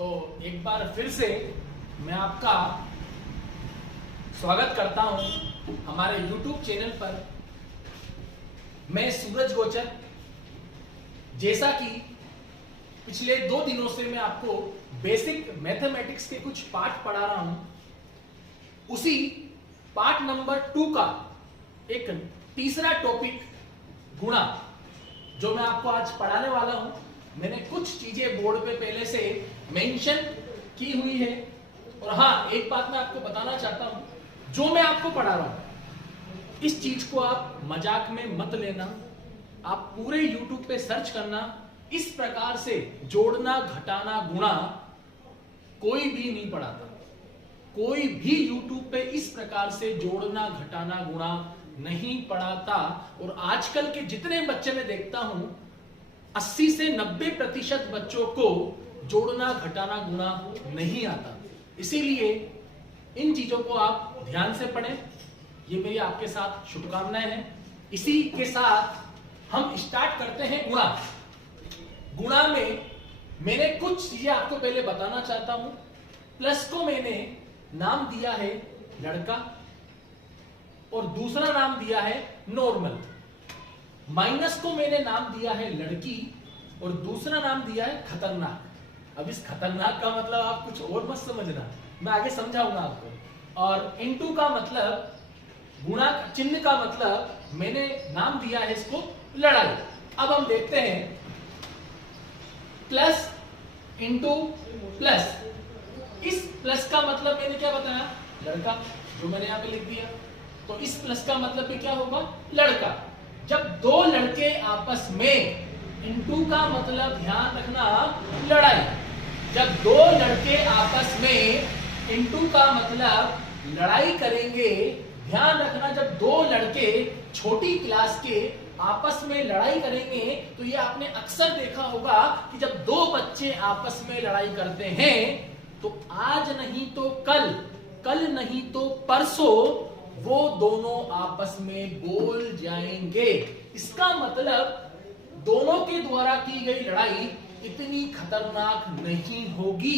तो एक बार फिर से मैं आपका स्वागत करता हूं हमारे YouTube चैनल पर। मैं सूरज गोचर, जैसा कि पिछले 2 दिनों से मैं आपको बेसिक मैथमेटिक्स के कुछ पाठ पढ़ा रहा हूं, उसी पाठ नंबर 2 का एक तीसरा टॉपिक गुणा जो मैं आपको आज पढ़ाने वाला हूं। मैंने कुछ चीजें बोर्ड पे पहले से मेंशन की हुई है। और हाँ, एक बात मैं आपको बताना चाहता हूं, जो मैं आपको पढ़ा रहा हूं इस चीज को आप मजाक में मत लेना। आप पूरे YouTube पे सर्च करना, इस प्रकार से जोड़ना, घटाना, गुणा कोई भी नहीं पढ़ाता। कोई भी YouTube पे इस प्रकार से जोड़ना, घटाना, गुणा नहीं पढ़ाता। और आजकल के जितने बच्चे मैं देखता हूं 80 से 90% बच्चों को जोड़ना, घटाना, गुणा नहीं आता। इसीलिए इन चीजों को आप ध्यान से पढ़ें। ये मेरी आपके साथ शुभकामनाएं हैं। इसी के साथ हम स्टार्ट करते हैं गुणा। गुणा में मैंने कुछ चीजें आपको पहले बताना चाहता हूं। प्लस को मैंने नाम दिया है लड़का और दूसरा नाम दिया है नॉर्मल। माइनस को मैंने नाम दिया है लड़की और दूसरा नाम दिया है खतरनाक। अब इस खतरनाक का मतलब आप कुछ और मत समझना, मैं आगे समझाऊंगा आपको। और इनटू का मतलब, गुणा चिन्ह का मतलब मैंने नाम दिया है इसको लड़ाई। अब हम देखते हैं प्लस इंटू प्लस। इस प्लस का मतलब मैंने क्या बताया, लड़का, जो मैंने यहां पे लिख दिया। तो इस प्लस का मतलब भी क्या होगा, लड़का। जब दो लड़के आपस में, इंटू का मतलब ध्यान रखना लड़ाई। जब दो लड़के आपस में, इंटू का मतलब लड़ाई करेंगे। ध्यान रखना, जब दो लड़के छोटी क्लास के आपस में लड़ाई करेंगे तो ये आपने अक्सर देखा होगा कि जब दो बच्चे आपस में लड़ाई करते हैं तो आज नहीं तो कल, कल नहीं तो परसों वो दोनों आपस में बोल जाएंगे। इसका मतलब दोनों के द्वारा की गई लड़ाई इतनी खतरनाक नहीं होगी।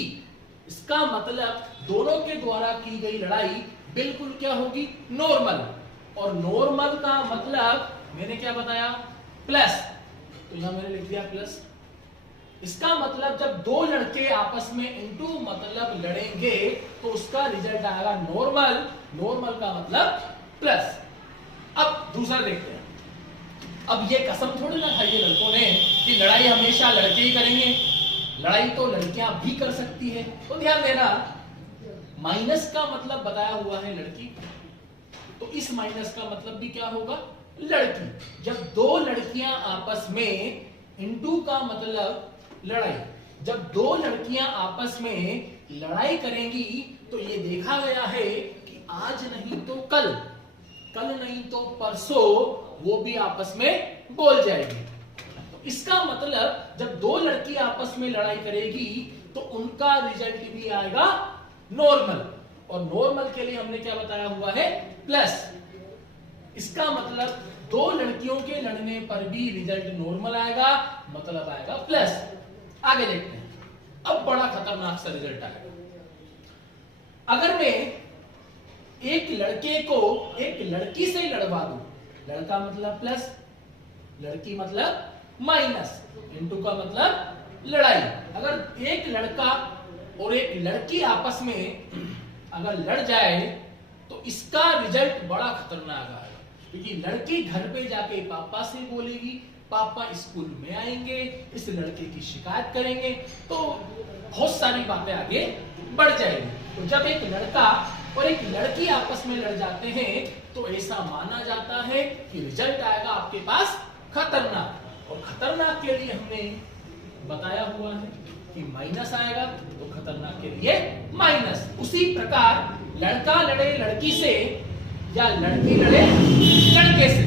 इसका मतलब दोनों के द्वारा की गई लड़ाई बिल्कुल क्या होगी, नॉर्मल। और नॉर्मल का मतलब मैंने क्या बताया, प्लस। तो यहां मैंने लिख दिया प्लस। इसका मतलब जब दो लड़के आपस में इंटू मतलब लड़ेंगे तो उसका रिजल्ट आएगा नॉर्मल। नॉर्मल का मतलब प्लस। अब दूसरा देखते हैं। अब ये कसम थोड़ी ना खाई है लड़कों ने कि लड़ाई हमेशा लड़के ही करेंगे। लड़ाई तो लड़कियां भी कर सकती है। तो ध्यान देना, माइनस का मतलब बताया हुआ है लड़की, तो इस माइनस का मतलब भी क्या होगा, लड़की। जब दो लड़कियां आपस में, इंटू का मतलब लड़ाई। जब दो लड़कियां आपस में लड़ाई करेंगी तो ये देखा गया है कि आज नहीं तो कल, कल नहीं तो परसों वो भी आपस में बोल जाएगी। तो इसका मतलब जब दो लड़की आपस में लड़ाई करेगी तो उनका रिजल्ट भी आएगा नॉर्मल। और नॉर्मल के लिए हमने क्या बताया हुआ है, प्लस। इसका मतलब दो लड़कियों के लड़ने पर भी रिजल्ट नॉर्मल आएगा, मतलब आएगा प्लस। आगे देखते हैं। अब बड़ा खतरनाक सा रिजल्ट आएगा। अगर मैं एक लड़के को एक लड़की से लड़वा दूं, लड़का मतलब प्लस, लड़की मतलब माइनस, इंटू का मतलब लड़ाई। अगर एक लड़का और एक लड़की आपस में अगर लड़ जाए तो इसका रिजल्ट बड़ा खतरनाक आएगा। क्योंकि लड़की घर पे जाके पापा से बोलेगी, पापा स्कूल में आएंगे, इस लड़के की शिकायत करेंगे, तो बहुत सारी बातें आगे बढ़ जाएंगी। तो जब एक लड़का और एक लड़की आपस में लड़ जाते हैं तो ऐसा माना जाता है कि रिजल्ट आएगा आपके पास खतरनाक। और खतरनाक के लिए हमने बताया हुआ है कि माइनस आएगा, तो खतरनाक के लिए माइनस। उसी प्रकार लड़का लड़े लड़की से या लड़की लड़े लड़के से,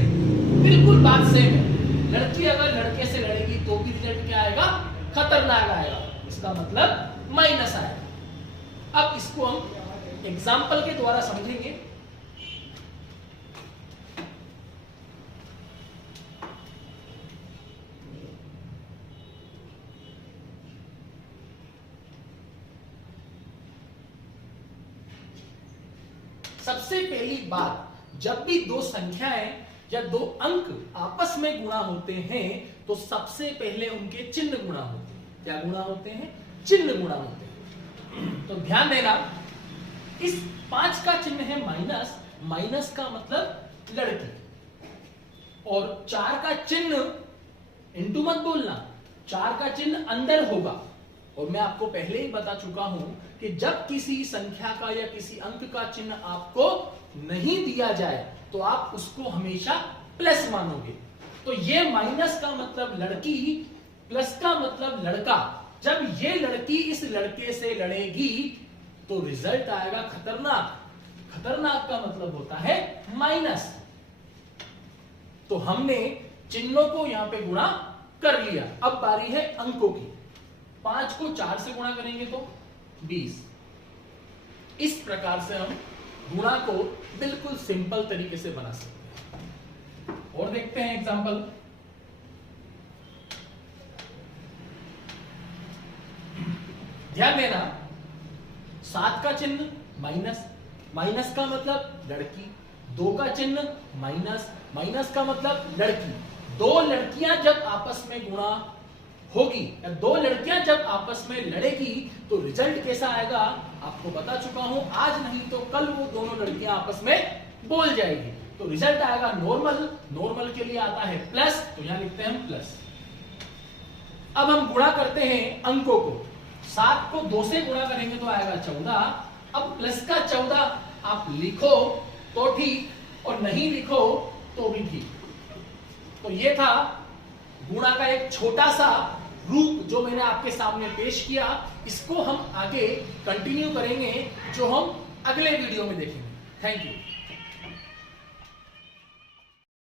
बिल्कुल बात सेम है। लड़की अगर लड़के से लड़ेगी तो भी रिजल्ट क्या आएगा, खतरनाक आएगा। इसका मतलब माइनस आएगा। अब इसको हम एग्जाम्पल के द्वारा समझेंगे। सबसे पहली बात, जब भी दो संख्याएं या दो अंक आपस में गुणा होते हैं तो सबसे पहले उनके चिन्ह गुणा होते हैं। क्या गुणा होते हैं? चिन्ह गुणा होते हैं। तो ध्यान देना, इस 5 का चिन्ह है माइनस, माइनस का मतलब लड़की, और 4 का चिन्ह इंटू मत बोलना, 4 का चिन्ह अंदर होगा। और मैं आपको पहले ही बता चुका हूं कि जब किसी संख्या का या किसी अंक का चिन्ह आपको नहीं दिया जाए तो आप उसको हमेशा प्लस मानोगे। तो ये माइनस का मतलब लड़की, प्लस का मतलब लड़का। जब ये लड़की इस लड़के से लड़ेगी तो रिजल्ट आएगा खतरनाक। खतरनाक का मतलब होता है माइनस। तो हमने चिन्हों को यहां पे गुणा कर लिया। अब बारी है अंकों की। 5 को 4 से गुणा करेंगे तो 20। इस प्रकार से हम गुणा को बिल्कुल सिंपल तरीके से बना सकते हैं। और देखते हैं एग्जांपल। ध्यान देना, 7 का चिन्ह माइनस, माइनस का मतलब लड़की, 2 का चिन्ह माइनस, माइनस का मतलब लड़की। दो लड़कियां जब आपस में गुणा होगी या दो लड़कियां जब आपस में लड़ेगी तो रिजल्ट कैसा आएगा आपको बता चुका हूं। आज नहीं तो कल वो दोनों लड़कियां आपस में बोल जाएगी तो रिजल्ट आएगा नॉर्मल। नॉर्मल के लिए आता है प्लस, तो यहां लिखते हैं हम प्लस। अब हम गुणा करते हैं अंकों को। 7 को 2 से गुणा करेंगे तो आएगा 14। अब प्लस का 14 आप लिखो तो ठीक, और नहीं लिखो तो भी ठीक। तो ये था गुणा का एक छोटा सा रूप जो मैंने आपके सामने पेश किया। इसको हम आगे कंटिन्यू करेंगे जो हम अगले वीडियो में देखेंगे। Thank you.